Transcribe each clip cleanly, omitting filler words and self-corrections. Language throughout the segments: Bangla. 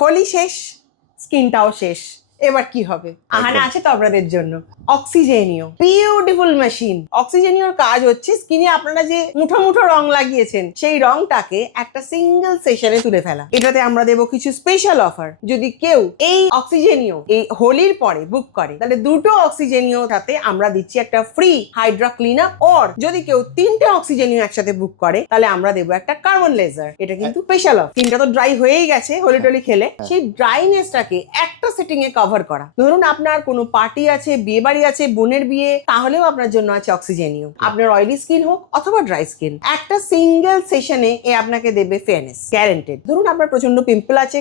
হোলি শেষ, স্কিনটাও শেষ, এবার কি হবে? আহানা আছে তো আপনাদের জন্য অক্সিজেনিও বিউটিফুল মেশিন। অক্সিজেনিওর কাজ হচ্ছে স্কিনে আপনারা যে মুঠো মুঠো রং লাগিয়েছেন সেই রংটাকে একটা সিঙ্গেল সেশনে তুলে ফেলা। এটাতে আমরা দেবো কিছু স্পেশাল অফার। যদি কেউ এই অক্সিজেনিও এই হোলির পরে বুক করে তাহলে দুটো অক্সিজেনিও সাথে আমরা দিচ্ছি একটা free Hydra clean up, or যদি কেউ তিনটে অক্সিজেনিও একসাথে বুক করে তাহলে আমরা দেবো একটা কার্বন লেজার। এটা কিন্তু স্পেশাল অফার। স্কিনটা তো ড্রাই হয়েই গেছে হোলি টোলি খেলে, সেই ড্রাইনেসটাকে একটা সেটিং এ কভার করা। ধরুন আপনার কোনো পার্টি আছে, বিয়ে বাড়ি আছে, বোনের বিয়ে, তাহলেও আপনার জন্য আছে অক্সিজেনিও। আপনার অয়েলি স্কিন হোক অথবা ড্রাই স্কিন, একটা সিঙ্গেল সেশনে এ আপনাকে দেবে ফেয়ারনেস গ্যারান্টেড। ধরুন আপনার প্রচন্ড পিম্পল আছে,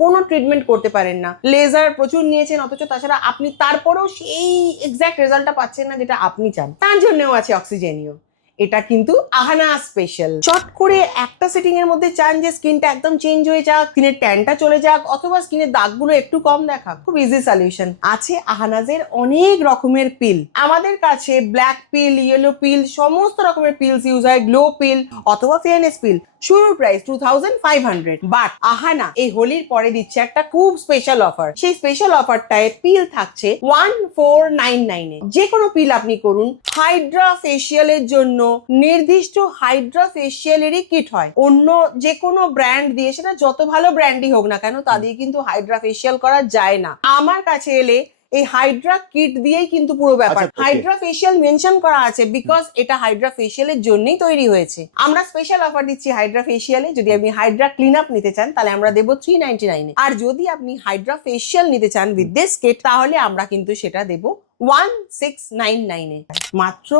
কোনো ট্রিটমেন্ট করতে পারেন না, লেজার প্রচুর নিয়েছেন, অথচ তাছাড়া আপনি তারপরেও সেই এক্সাক্ট রেজাল্টটা পাচ্ছেন না যেটা আপনি চান, তার জন্যও আছে অক্সিজেনিও। এটা কিন্তু আহানা স্পেশাল। চট করে একটা সেটিং এর মধ্যে চান যে স্কিনটা একদম চেঞ্জ হয়ে যাক, স্কিনের ট্যানটা চলে যাক, অথবা স্কিনের দাগগুলো একটু কম দেখাক, খুব ইজি সলিউশন আছে আহানাজের অনেক রকমের পিল। আমাদের কাছে ব্ল্যাক পিল, ইয়েলো পিল, সমস্ত রকমের পিলস ইউজ হয়, গ্লো পিল অথবা ফেয়ারনেস পিল। শুরুর প্রাইস 2500, বাট আহানা এই হোলির পরে দিচ্ছে একটা খুব স্পেশাল অফার। সেই স্পেশাল অফারটায় পিল থাকছে 1499 এ। যে কোনো পিল আপনি করুন, হাইড্রা ফেশিয়ালের জন্য নির্দিষ্ট হাইড্রা ফেশিয়ালেরই কিট হয়। অন্য যে কোনো ব্র্যান্ড দিয়ে, সেটা যত ভালো ব্র্যান্ডই হোক না কেন, তা দিয়ে কিন্তু হাইড্রা ফেশিয়াল করা যায় না। আমার কাছে এলে এই হাইড্রা কিট দিয়েই কিন্তু পুরো ব্যাপার। হাইড্রা ফেশিয়াল মেনশন করা আছে বিকজ এটা হাইড্রা ফেশিয়ালের জন্যই তৈরি হয়েছে। আমরা স্পেশাল অফার দিচ্ছি হাইড্রা ফেশিয়ালে। যদি আপনি হাইড্রা ক্লিন আপ নিতে চান তাহলে আমরা দেবো 399 এ, আর যদি আপনি হাইড্রা ফেশিয়াল নিতে চান উইথ দিস কিট তাহলে আমরা কিন্তু সেটা দেবো 1699 এ। মাত্র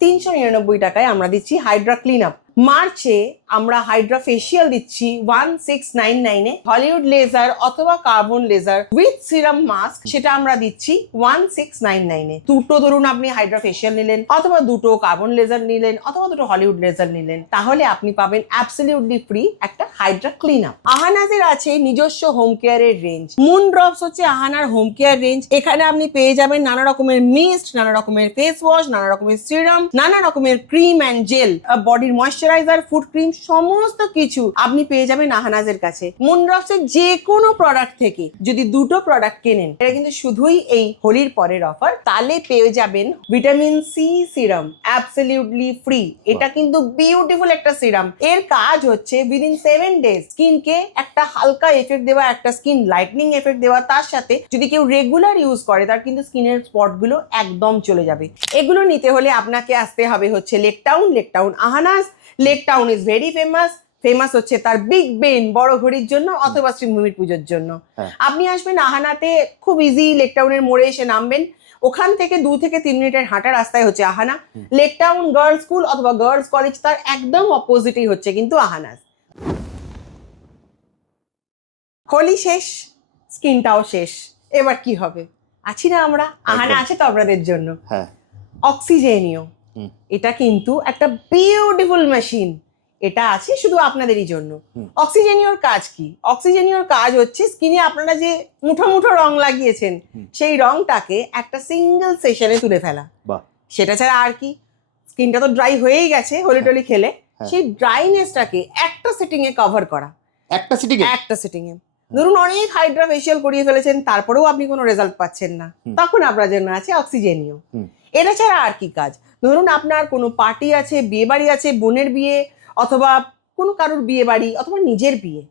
399 টাকায় আমরা দিচ্ছি হাইড্রা ক্লিন আপ। মার্চে আমরা হাইড্রা ফেশিয়াল দিচ্ছি 1699 এ। হলিউড লেজার অথবা carbon laser with serum mask, সেটা আমরা দিচ্ছি 1699 এ। দুটো ধরুন আপনি হাইড্রা ফেশিয়াল নিলেন, অথবা দুটো কার্বন লেজার নিলেন, অথবা দুটো হলিউড লেজার নিলেন, তাহলে আপনি পাবেন অ্যাবসলিউটলি ফ্রি একটা হাইড্রা ক্লিন আপ। আহানাজের আছে নিজস্ব হোম কেয়ারের রেঞ্জ। মুন ড্রপস হচ্ছে আহানার হোম কেয়ার রেঞ্জ। এখানে আপনি পেয়ে যাবেন নানা রকমের মিস্ট, নানা রকমের ফেস ওয়াশ, নানা রকমের সিরাম, নানা রকমের ক্রিম অ্যান্ড জেল, বডির ময়শ্চারাইজার, ফুড ক্রিম, সমস্ত কিছু আপনি পেয়ে যাবেন আহানাজের কাছে। মুন ড্রপস এর যে কোনো প্রোডাক্ট থেকে যদি দুটো প্রোডাক্ট কেনেন, এটা কিন্তু শুধুই এই হোলির পরের অফার, তাহলে পেয়ে যাবেন vitamin C serum absolutely free. এটা কিন্তু বিউটিফুল একটা সিরাম। এর কাজ হচ্ছে উইদিন 7 ডেজ স্কিনকে একটা হালকা এফেক্ট দেওয়া, একটা স্কিন লাইটনিং এফেক্ট দেওয়া। তার সাথে যদি কেউ রেগুলার ইউজ করে তার কিন্তু স্কিনের স্পট গুলো একদম চলে যাবে। এগুলো নিতে হলে আপনাকে আসতে হবে হচ্ছে Lake Town Ahanaz. Lake Town is very famous হচ্ছে তার বিগ বেন বড় ঘড়ির জন্য, অথবা শ্রীভূমির পুজোর জন্য। আপনি আসবেন আহানাতে, খুব ইজি, লেক টাউনের মোড়ে এসে নামবেন, ওখান থেকে 2 থেকে 3 মিনিটের হাঁটা রাস্তায় হচ্ছে আহানা। লেক টাউন গার্লস স্কুল অথবা গার্লস কলেজ তার একদম অপোজিটই হচ্ছে কিন্তু আহানাজ। হোলি শেষ, স্কিনটাও শেষ, এবার কি হবে? আছি না আমরা, আহানা আছে তো আপনাদের জন্য অক্সিজেনিও। এটা কিন্তু একটা বিউটিফুল মেশিন। এটা আছে শুধু আপনাদেরই জন্য। অক্সিজেনিওর কাজ কি? অক্সিজেনিওর কাজ হচ্ছে স্কিনে আপনারা যে মুঠো মুঠো রং লাগিয়েছেন সেই রংটাকে একটা সিঙ্গেল সেশনে তুলে ফেলা। সেটা ছাড়া আর কি? স্কিনটা তো ড্রাই হয়েই গেছে হোলি টোলি খেলে, সেই ড্রাইনেসটাকে একটা সেটিং এ কভার করা। একটা সেটিং এ ধরুন অনেক হাইড্রা ফেশিয়াল করিয়ে ফেলেছেন, তারপরেও আপনি কোনো রেজাল্ট পাচ্ছেন না, তখন আপনার জন্য আছে অক্সিজেনিও। এটা ছাড়া আর কি কাজ? ধরুন আপনার কোনো পার্টি আছে, বিয়ে বাড়ি আছে, বোনের বিয়ে অথবা কোনো কারোর বিয়ে বাড়ি অথবা নিজের বিয়ে,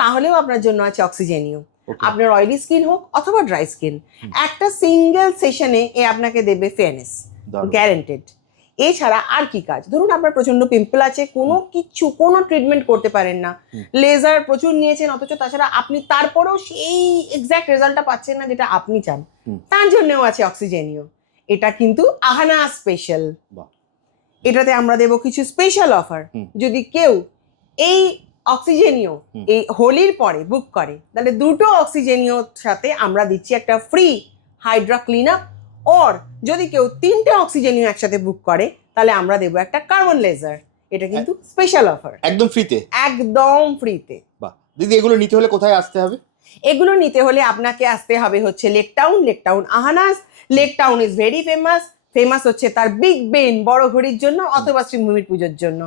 তাহলেও আপনার জন্য আছে অক্সিজেনিও। আপনার অয়েলি স্কিন হোক অথবা ড্রাই স্কিন, একটা সিঙ্গেল সেশনে এ আপনাকে দেবে ফেয়ারনেস গ্যারান্টেড। এছাড়া আর কি কাজ? ধরুন আপনার প্রচন্ড পিম্পল আছে, কোনো ট্রিটমেন্ট করতে পারেন না, লেজার প্রচুর নিয়েছেন, অথচ তাছাড়া আপনি তারপরেও সেই এক্সাক্ট রেজাল্টটা পাচ্ছেন না যেটা আপনি চান, তার জন্যও আছে অক্সিজেনিও। এটা কিন্তু আহানা স্পেশাল। এটাতে আমরা দেবো কিছু স্পেশাল অফার। যদি কেউ এই অক্সিজেনিও এই হোলির পরে বুক করে তাহলে দুটো অক্সিজেনিওর সাথে আমরা দিচ্ছি একটা free Hydra clean up, or যদি কেউ তিনটে অক্সিজেনিও একসাথে বুক করে তাহলে আমরা দেবো একটা কার্বন লেজার। এটা কিন্তু স্পেশাল অফার, একদম ফ্রিতে। দিদি, এগুলো নিতে হলে কোথায় আসতে হবে? এগুলো নিতে হলে আপনাকে আসতে হবে হচ্ছে Lake Town Ahanaz. Lake Town is very famous হচ্ছে তার বিগ বেন বড় ঘড়ির জন্য, অথবা শ্রীভূমির পুজোর জন্য।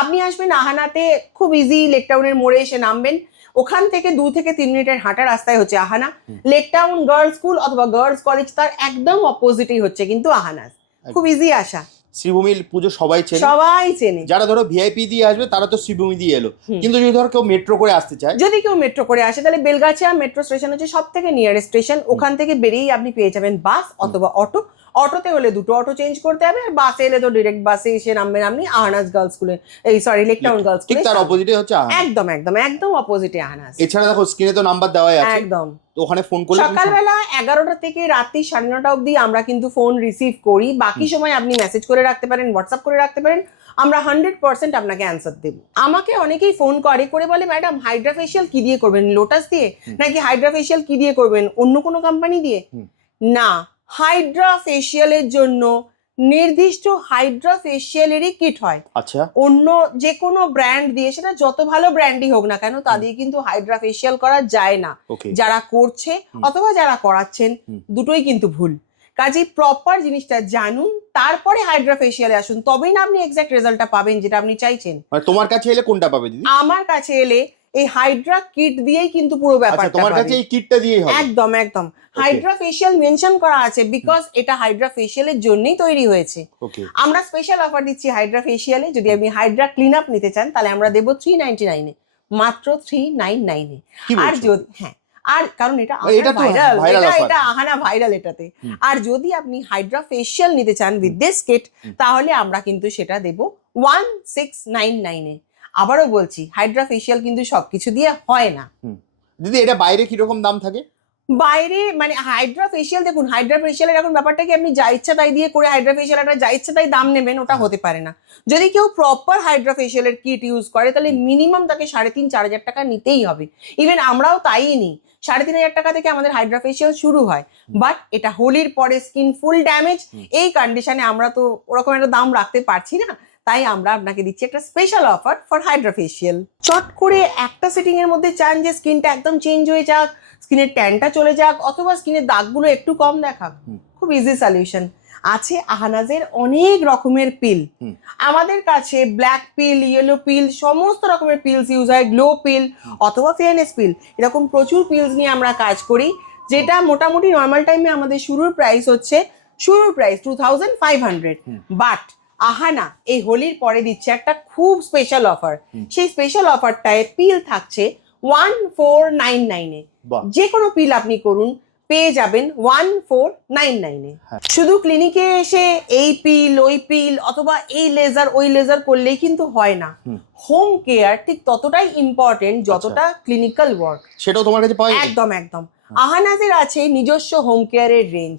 আপনি আসবেন আহানাতে, খুব ইজি, লেক টাউনের মোড়ে এসে নামবেন, ওখান থেকে 2 থেকে 3 মিনিটের হাঁটা রাস্তায় হচ্ছে আহানা। লেক টাউন গার্লস স্কুল অথবা গার্লস কলেজ তার একদম অপোজিটেই হচ্ছে কিন্তু আহানাজ। খুব ইজি আসা। শ্রীভূমির পুজো সবাই চেনে, সবাই চেনে। যারা ধরো ভিআইপি দিয়ে আসবে তারা তো শ্রীভূমি দিয়ে এলো, কিন্তু যদি ধরো কেউ মেট্রো করে আসতে চায়, যদি কেউ মেট্রো করে আসে তাহলে বেলগাছিয়া মেট্রো স্টেশন হচ্ছে সব থেকে নিয়ারেস্ট স্টেশন। ওখান থেকে বেরিয়েই আপনি পেয়ে যাবেন বাস অথবা অটো। অটোতে হলে 2টো অটো চেঞ্জ করতে হবে, আর বাসে এলে তো ডিরেক্ট বাসে এসে নামবেন আপনি আহানাজ গার্লস স্কুলে, এই সরি লেক টাউন গার্লস ঠিক স্কুলে। তার অপোজিটে হচ্ছে আহানা। একদম একদম একদম অপোজিটে আহানাজ। এছাড়া দেখো স্ক্রিনে তো নাম্বার দেওয়াই আছে, একদম। তো ওখানে ফোন করলে সকালবেলা 11টা থেকে রাত্রি 9:30 অবধি আমরা কিন্তু ফোন রিসিভ করি। বাকি সময় আপনি মেসেজ করে রাখতে পারেন, হোয়াটসঅ্যাপ করে রাখতে পারেন, আমরা 100% আপনাকে অ্যান্সার দেব। আমাকে অনেকেই ফোন করে বলে ম্যাডাম হাইড্রা ফেশিয়াল কি দিয়ে করবেন, লোটাস দিয়ে নাকি হাইড্রা ফেশিয়াল কি দিয়ে করবেন, অন্য কোনো কোম্পানি দিয়ে? না, হাইড্রা ফেশিয়ালের জন্য নির্দিষ্ট হাইড্রা ফেশিয়ালেরই কিট হয়। আচ্ছা, অন্য যে কোনো ব্র্যান্ড দিয়ে, সেটা যত ভালো ব্র্যান্ডই হোক না কেন, তা দিয়ে কিন্তু হাইড্রা ফেশিয়াল করা যায় না। যারা করছে অথবা যারা করাচ্ছেন দুটোই কিন্তু ভুল। কাজেই প্রপার জিনিসটা জানুন, তারপরে হাইড্রা ফেশিয়ালে আসুন, তবেই না আপনি এক্সাক্ট রেজাল্টটা পাবেন যেটা আপনি চাইছেন। তোমার কাছে এলে কোনটা পাবে দিদি? আমার কাছে এলে এই হাইড্রা কিট দিয়েই কিন্তু পুরো ব্যাপারটা। তোমার কাছে এই কিটটা দিয়েই হবে? একদম একদম। হাইড্রা ফেশিয়াল মেনশন করা আছে বিকজ এটা হাইড্রা ফেশিয়ালের জন্যই তৈরি হয়েছে। আমরা স্পেশাল অফার দিচ্ছি হাইড্রা ফেশিয়ালে। যদি আপনি হাইড্রা ক্লিন আপ নিতে চান তাহলে আমরা দেবো 399 এ, মাত্র 399 এ। আর যদি আর কারণ এটা ভাইরাল, এটা আহানা ভাইরাল এটাতে। আর যদি আপনি হাইড্রা ফেশিয়াল নিতে চান উইথ দিস কিট তাহলে আমরা কিন্তু সেটা দেবো 1699 এ। আবারও বলছি, হাইড্রা ফেশিয়াল কিন্তু সবকিছু দিয়ে হয় না। দিদি এটা বাইরে কিরকম দাম থাকে? বাইরে মানে হাইড্রা ফেশিয়াল, দেখুন হাইড্রা ফেশিয়ালের এখন ব্যাপারটা কি, আপনি যা ইচ্ছা তাই দিয়ে করে হাইড্রা ফেশিয়াল একটা যা ইচ্ছা তাই দাম নেবেন, ওটা হতে পারে না। যদি কেউ প্রপার হাইড্রা ফেশিয়ালের কিট ইউজ করে তাহলে মিনিমাম তাকে 3,500-4,000 টাকা নিতেই হবে। ইভেন আমরাও তাই নিই, 3,500 টাকা থেকে আমাদের হাইড্রা ফেশিয়াল শুরু হয়। বাট এটা হোলির পরে স্কিন ফুল ড্যামেজ, এই কন্ডিশনে আমরা তো ওরকম একটা দাম রাখতে পারছি না, তাই আমরা আপনাকে দিচ্ছি একটা special offer for Hydra facial. চট করে একটা সেটিং এর মধ্যে চান যে স্কিনটা একদম চেঞ্জ হয়ে যাক, স্কিনের ট্যানটা চলে যাক, অথবা স্কিনের দাগগুলো একটু কম দেখাক, খুব ইজি সলিউশন আছে আহানাজের অনেক রকমের পিল। আমাদের কাছে ব্ল্যাক পিল, ইয়েলো পিল, সমস্ত রকমের পিলস ইউজ হয়, গ্লো পিল অথবা ফেয়ারনেস পিল, এরকম প্রচুর পিলস নিয়ে আমরা কাজ করি। যেটা মোটামুটি নর্মাল টাইমে আমাদের শুরুর প্রাইস 2500, বাট আহানা এই হোলির পরে দিচ্ছে একটা খুব স্পেশাল অফার। সেই স্পেশাল অফারটায় পিল থাকছে 1499 এ। যে কোনো পিল আপনি করুন পেয়ে যাবেন 1499 এ। শুধু ক্লিনিকে এসে এই পিল ওই পিল অথবা এই লেজার ওই লেজার করলেই কিন্তু হয় না। হোম কেয়ার ঠিক ততটাই ইম্পর্টেন্ট যতটা ক্লিনিক্যাল ওয়ার্ক। সেটাও তোমার কাছে পাওয়া যায়? একদম একদম। আহানাজের আছে নিজস্ব হোম কেয়ারের রেঞ্জ।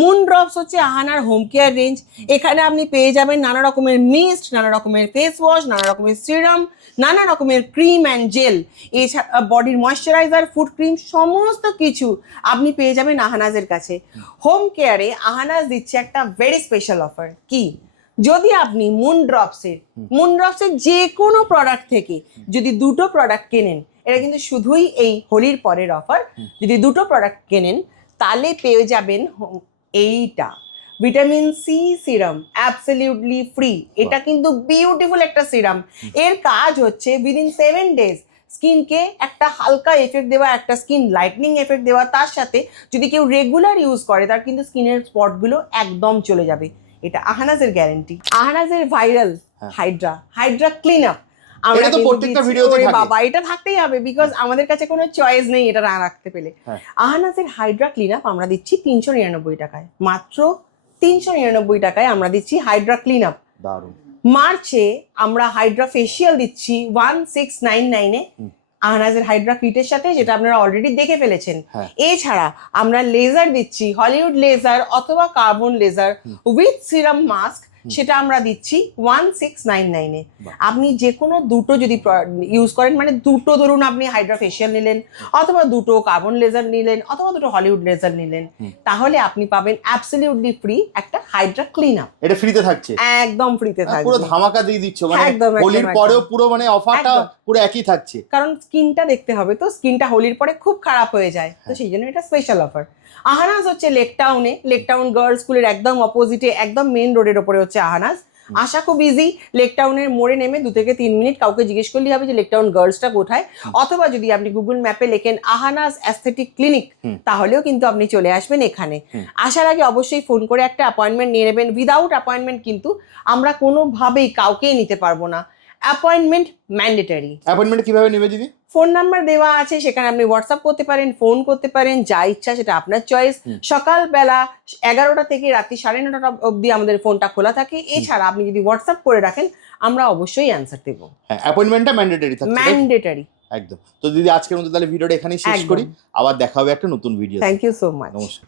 মুন ড্রপস হচ্ছে আহানার হোম কেয়ার রেঞ্জ। এখানে আপনি পেয়ে যাবেন নানা রকমের মিস্ট, নানা রকমের ফেস ওয়াশ, নানা রকমের সিরাম, নানা রকমের ক্রিম অ্যান্ড জেল, এছাড়া বডির ময়শ্চারাইজার, ফুড ক্রিম, সমস্ত কিছু আপনি পেয়ে যাবেন আহানাজের কাছে। হোম কেয়ারে আহানাজ দিচ্ছে একটা ভেরি স্পেশাল অফার। কি? যদি আপনি মুন ড্রপসের যে কোনো প্রোডাক্ট থেকে যদি 2টো প্রোডাক্ট কেনেন, এটা কিন্তু শুধুই এই হোলির পরের অফার, যদি 2টো প্রোডাক্ট কেনেন তাহলে পেয়ে যাবেন এইটা vitamin C serum, absolutely free. এটা কিন্তু বিউটিফুল একটা সিরাম। এর কাজ হচ্ছে উইদিন 7 ডেজ স্কিনকে একটা হালকা এফেক্ট দেওয়া, একটা স্কিন লাইটনিং এফেক্ট দেওয়া। তার সাথে যদি কেউ রেগুলার ইউজ করে তার কিন্তু স্কিনের স্পটগুলো একদম চলে যাবে। এটা আহানাজের গ্যারান্টি। আহানাজের ভাইরাল হাইড্রা ক্লিন আপ আমরা তো প্রত্যেকটা ভিডিওতে থাকে। বাবা এটা থাকতেই হবে বিকজ আমাদের কাছে কোনো চয়েস নেই এটা না রাখতে পেলে। আহানাজের হাইড্রা ক্লিন আপ আমরা দিচ্ছি 399 টাকায়, মাত্র 399 টাকায় আমরা দিচ্ছি হাইড্রা ক্লিন আপ। দারুণ। মার্চে আমরা হাইড্রা ফেশিয়াল দিচ্ছি 1699 এ আহানাজের হাইড্রা কিটের সাথে, যেটা আপনারা অলরেডি দেখে ফেলেছেন। এছাড়া আমরা লেজার দিচ্ছি, হলিউড লেজার অথবা carbon laser with serum mask, সেটা আমরা দিচ্ছি 1699 এ। আপনি যে কোনো 2টো যদি ইউজ করেন, মানে 2টো ধরুন আপনি হাইড্রা ফেশিয়াল নিলেন অথবা 2টো কার্বন লেজার নিলেন অথবা 2টো হলিউড লেজার নিলেন, তাহলে আপনি পাবেন অ্যাবসলিউটলি ফ্রি একটা হাইড্রা ক্লিন আপ। এটা ফ্রিতে থাকছে? একদম ফ্রিতে থাকবে, পুরো ধামাকা দিয়ে দিচ্ছ। মানে হোলির পরেও পুরো মানে অফারটা পুরো একই থাকছে, কারণ স্কিনটা দেখতে হবে তো, স্কিনটা হোলির পরে খুব খারাপ হয়ে যায়, তো সেই জন্য এটা স্পেশাল অফার। আহানাজ হচ্ছে লেক টাউন গার্লস স্কুলের একদম অপোজিটে, একদম মেন রোডের ওপরে হচ্ছে আহানাজ। আসা খুব ইজি, লেক টাউনের মোড়ে নেমে 2 থেকে 3 মিনিট কাউকে জিজ্ঞেস করলেই হবে যে লেক টাউন গার্লসটা কোথায়, অথবা যদি আপনি গুগল ম্যাপে লেখেন আহানাস অ্যাস্থেটিক ক্লিনিক, তাহলেও কিন্তু আপনি চলে আসবেন এখানে। আসার আগে অবশ্যই ফোন করে একটা অ্যাপয়েন্টমেন্ট নিয়ে নেবেন। উইদাউট অ্যাপয়েন্টমেন্ট কিন্তু আমরা কোনোভাবেই কাউকেই নিতে পারবো না, অ্যাপয়েন্টমেন্ট ম্যান্ডেটরি। অ্যাপয়েন্টমেন্ট কিভাবে নেবে দিদি? ফোন নাম্বার দেওয়া আছে, সেখানে আপনি হোয়াটসঅ্যাপ করতে পারেন, ফোন করতে পারেন, যা ইচ্ছা সেটা আপনার চয়েস। সকালবেলা 11টা থেকে রাত্রি 9:30 অবধি আমাদের ফোনটা খোলা থাকে। এছাড়া আপনি যদি হোয়াটসঅ্যাপ করে রাখেন আমরা অবশ্যই অ্যান্সার দেবো। হ্যাঁ, অ্যাপয়েন্টমেন্টটা ম্যান্ডেটরি থাকছে। ম্যান্ডেটরি, একদম। তো দিদি আজকের মতো তাহলে ভিডিওটা এখানেই শেষ একদম। করি, আবার দেখা হবে একটা নতুন video. Thank you so much. নমস্কার।